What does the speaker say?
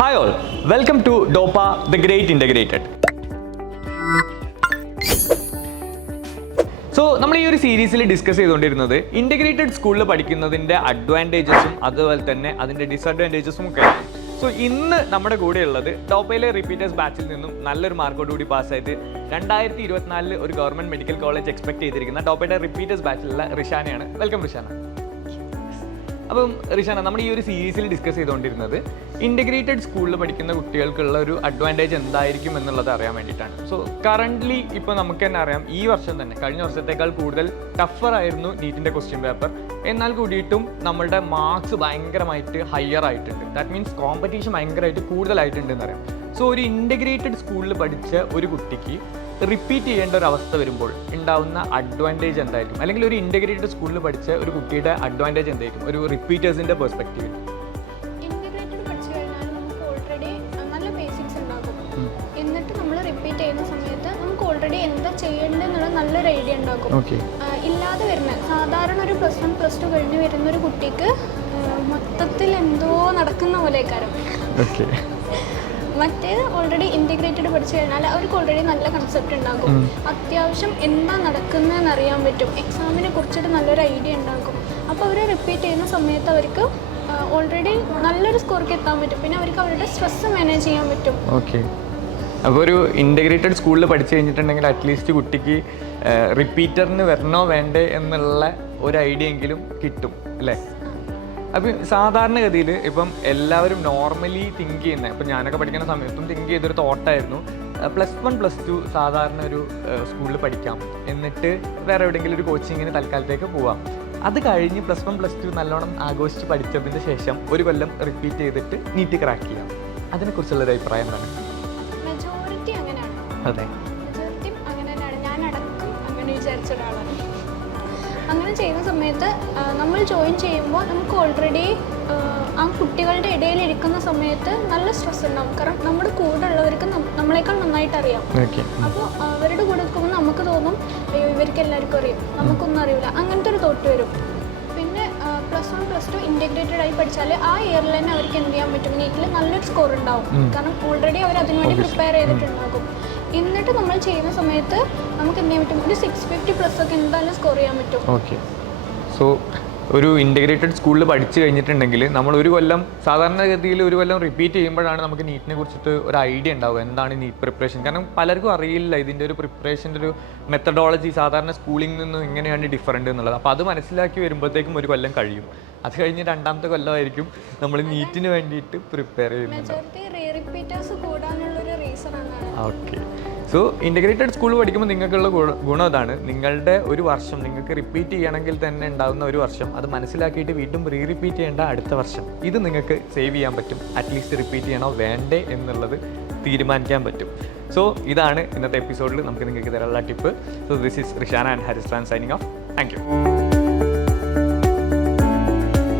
Hi all, welcome to DOPA, the Great Integrated. So നമ്മൾ ഈ ഒരു സീരീസിൽ ഡിസ്കസ് ചെയ്തുകൊണ്ടിരുന്നത് ഇൻ്റഗ്രേറ്റഡ് സ്കൂളിൽ പഠിക്കുന്നതിൻ്റെ അഡ്വാൻറ്റേജസും അതുപോലെ തന്നെ അതിൻ്റെ ഡിസഡ്വാൻറ്റേജസും ഒക്കെ ആണ്. സോ ഇന്ന് നമ്മുടെ കൂടെ ഉള്ളത് ടോപ്പയിലെ റിപ്പീറ്റേഴ്സ് ബാച്ചിൽ നിന്നും നല്ലൊരു മാർക്കോടുകൂടി പാസ്സായിട്ട് 2024 ഒരു ഗവൺമെൻറ് മെഡിക്കൽ കോളേജ് എക്സ്പെക്ട് ചെയ്തിരിക്കുന്ന ടോപ്പയുടെ റിപ്പീറ്റേഴ്സ് ബാച്ചിലുള്ള റിഷാനയാണ്. വെൽക്കം റിഷാന. അപ്പം റിഷാന, നമ്മൾ ഈ ഒരു സീരീസിൽ ഡിസ്കസ് ചെയ്തുകൊണ്ടിരുന്നത് ഇൻ്റഗ്രേറ്റഡ് സ്കൂളിൽ പഠിക്കുന്ന കുട്ടികൾക്കുള്ള ഒരു അഡ്വാൻറ്റേജ് എന്തായിരിക്കും എന്നുള്ളത് അറിയാൻ വേണ്ടിയിട്ടാണ്. സോ കറൻ്റ്ലി ഇപ്പോൾ നമുക്ക് തന്നെ അറിയാം, ഈ വർഷം തന്നെ കഴിഞ്ഞ വർഷത്തേക്കാൾ കൂടുതൽ ടഫറായിരുന്നു നീറ്റിൻ്റെ ക്വസ്റ്റ്യൻ പേപ്പർ. എന്നാൽ കൂടിയിട്ടും നമ്മളുടെ മാർക്സ് ഭയങ്കരമായിട്ട് ഹയർ ആയിട്ടുണ്ട്. ദാറ്റ് മീൻസ് കോമ്പറ്റീഷൻ ഭയങ്കരമായിട്ട് കൂടുതലായിട്ടുണ്ട് എന്നറിയാം. സോ ഒരു ഇൻ്റഗ്രേറ്റഡ് സ്കൂളിൽ പഠിച്ച ഒരു കുട്ടിക്ക് റിപ്പീറ്റ് ചെയ്യേണ്ട ഒരു അവസ്ഥ വരുമ്പോൾ ഉണ്ടാവുന്ന അഡ്വാൻറ്റേജ് എന്തായിരിക്കും, അല്ലെങ്കിൽ ഒരു ഇൻ്റഗ്രേറ്റഡ് സ്കൂളിൽ പഠിച്ച ഒരു കുട്ടിയുടെ അഡ്വാൻറ്റേജ് എന്തായിരിക്കും ഒരു റിപ്പീറ്റേഴ്സിൻ്റെ പെർസ്പെക്റ്റീവിൽ? ഇൻ്റഗ്രേറ്റഡ് പഠിച്ചു കഴിഞ്ഞാൽ നമുക്ക് ഓൾറെഡി നല്ല ബേസിക്സ് ഉണ്ടാകും. എന്നിട്ട് നമ്മൾ റിപ്പീറ്റ് ചെയ്യുന്ന സമയത്ത് നമുക്ക് ഓൾറെഡി എന്താ ചെയ്യേണ്ടതെന്നുള്ള നല്ലൊരു ഐഡിയ ഉണ്ടാകും. ഇല്ലാതെ വരുന്ന സാധാരണ ഒരു +1 +2 കഴിഞ്ഞ് വരുന്ന ഒരു കുട്ടിക്ക് മൊത്തത്തിൽ എന്തോ നടക്കുന്ന പോലെ കാരണം മറ്റേത് ഓൾറെഡി ഇൻ്റഗ്രേറ്റഡ് പഠിച്ചു കഴിഞ്ഞാൽ അവർക്ക് ഓൾറെഡി നല്ല കൺസെപ്റ്റ് ഉണ്ടാകും. അത്യാവശ്യം എന്താ നടക്കുന്നതെന്ന് അറിയാൻ പറ്റും. എക്സാമിനെ കുറിച്ചിട്ട് നല്ലൊരു ഐഡിയ ഉണ്ടാകും. അപ്പോൾ അവർ റിപ്പീറ്റ് ചെയ്യുന്ന സമയത്ത് അവർക്ക് ഓൾറെഡി നല്ലൊരു സ്കോർക്ക് എത്താൻ പറ്റും. പിന്നെ അവർക്ക് അവരുടെ സ്ട്രെസ് മാനേജ് ചെയ്യാൻ പറ്റും. ഓക്കെ, അപ്പോൾ ഒരു ഇൻ്റഗ്രേറ്റഡ് സ്കൂളിൽ പഠിച്ചു കഴിഞ്ഞിട്ടുണ്ടെങ്കിൽ അറ്റ്ലീസ്റ്റ് കുട്ടിക്ക് റിപ്പീറ്ററിന് വരണോ വേണ്ടേ എന്നുള്ള ഒരു ഐഡിയ എങ്കിലും കിട്ടും അല്ലേ? അപ്പം സാധാരണഗതിയിൽ ഇപ്പം എല്ലാവരും നോർമലി തിങ്ക് ചെയ്യുന്നത്, ഇപ്പം ഞാനൊക്കെ പഠിക്കുന്ന സമയത്തും തിങ്ക് ചെയ്തൊരു തോട്ടായിരുന്നു +1 +2 സാധാരണ ഒരു സ്കൂളിൽ പഠിക്കാം, എന്നിട്ട് വേറെ എവിടെയെങ്കിലും ഒരു കോച്ചിങ്ങിന് തൽക്കാലത്തേക്ക് പോവാം. അത് കഴിഞ്ഞ് +1 +2 നല്ലോണം ആഘോഷിച്ച് പഠിച്ചതിന് ശേഷം ഒരു കൊല്ലം റിപ്പീറ്റ് ചെയ്തിട്ട് നീറ്റ് ക്രാക്ക് ചെയ്യാം. അതിനെക്കുറിച്ചുള്ളൊരു അഭിപ്രായം എന്താണ്? മെജോറിറ്റി അങ്ങനെയാണ്. അതെ, മെജോറിറ്റി അങ്ങനെ തന്നെയാണ്. ഞാനടക്കം അങ്ങനെ വിചാരിച്ച ഒരാളാണ്. അങ്ങനെ ചെയ്യുന്ന സമയത്ത് നമ്മൾ ജോയിൻ ചെയ്യുമ്പോൾ നമുക്ക് ഓൾറെഡി ആ കുട്ടികളുടെ ഇടയിൽ ഇരിക്കുന്ന സമയത്ത് നല്ല സ്ട്രെസ് ഉണ്ടാവും. കാരണം നമ്മുടെ കൂടെ ഉള്ളവർക്ക് നമ്മളെക്കാൾ നന്നായിട്ട് അറിയാം. അപ്പോൾ അവരുടെ കൂടെ നിൽക്കുമ്പോൾ നമുക്ക് തോന്നും അയ്യോ ഇവർക്ക് എല്ലാവർക്കും അറിയും, നമുക്കൊന്നും അറിയില്ല, അങ്ങനത്തെ ഒരു തോട്ട് വരും. പിന്നെ +1 +2 ഇൻ്റഗ്രേറ്റഡ് ആയി പഠിച്ചാൽ ആ ഇയറിൽ തന്നെ അവർക്ക് എന്ത് ചെയ്യാൻ പറ്റും, നീറ്റിൽ നല്ലൊരു സ്കോർ ഉണ്ടാവും. കാരണം ഓൾറെഡി അവർ അതിനുവേണ്ടി പ്രിപ്പയർ ചെയ്തിട്ടുണ്ടാകും. എന്നിട്ട് നമ്മൾ ചെയ്യുന്ന സമയത്ത് നമുക്ക് എന്ത് ചെയ്യാൻ പറ്റും, ഒരു 650+ ഒക്കെ എന്തായാലും സ്കോർ ചെയ്യാൻ പറ്റും. ഓക്കെ, സോ ഒരു ഇൻ്റഗ്രേറ്റഡ് സ്കൂളിൽ പഠിച്ചു കഴിഞ്ഞിട്ടുണ്ടെങ്കിൽ നമ്മൾ ഒരു കൊല്ലം സാധാരണഗതിയിൽ ഒരു കൊല്ലം റിപ്പീറ്റ് ചെയ്യുമ്പോഴാണ് നമുക്ക് നീറ്റിനെ കുറിച്ചിട്ട് ഒരു ഐഡിയ ഉണ്ടാവുക, എന്താണ് നീറ്റ് പ്രിപ്പറേഷൻ. കാരണം പലർക്കും അറിയില്ല ഇതിൻ്റെ ഒരു പ്രിപ്പറേഷൻ്റെ ഒരു മെത്തഡോളജി സാധാരണ സ്കൂളിൽ നിന്നും എങ്ങനെയാണ് ഡിഫറൻറ്റ് എന്നുള്ളത്. അപ്പോൾ അത് മനസ്സിലാക്കി വരുമ്പോഴത്തേക്കും ഒരു കൊല്ലം കഴിയും. അത് കഴിഞ്ഞ് രണ്ടാമത്തെ കൊല്ലമായിരിക്കും നമ്മൾ നീറ്റിന് വേണ്ടിയിട്ട് പ്രിപ്പയർ ചെയ്യുന്നത്. ഓക്കെ, സോ ഇൻ്റഗ്രേറ്റഡ് സ്കൂൾ പഠിക്കുമ്പോൾ നിങ്ങൾക്കുള്ള ഗുണം അതാണ്, നിങ്ങളുടെ ഒരു വർഷം നിങ്ങൾക്ക് റിപ്പീറ്റ് ചെയ്യണമെങ്കിൽ തന്നെ ഉണ്ടാകുന്ന ഒരു വർഷം അത് മനസ്സിലാക്കിയിട്ട് വീണ്ടും റിപ്പീറ്റ് ചെയ്യേണ്ട അടുത്ത വർഷം ഇത് നിങ്ങൾക്ക് സേവ് ചെയ്യാൻ പറ്റും. അറ്റ്ലീസ്റ്റ് റിപ്പീറ്റ് ചെയ്യണോ വേണ്ടേ എന്നുള്ളത് തീരുമാനിക്കാൻ പറ്റും. സോ ഇതാണ് ഇന്നത്തെ എപ്പിസോഡിൽ നമുക്ക് നിങ്ങൾക്ക് തരാനുള്ള tip. So this is Rishana and Haris Khan signing off. Thank U.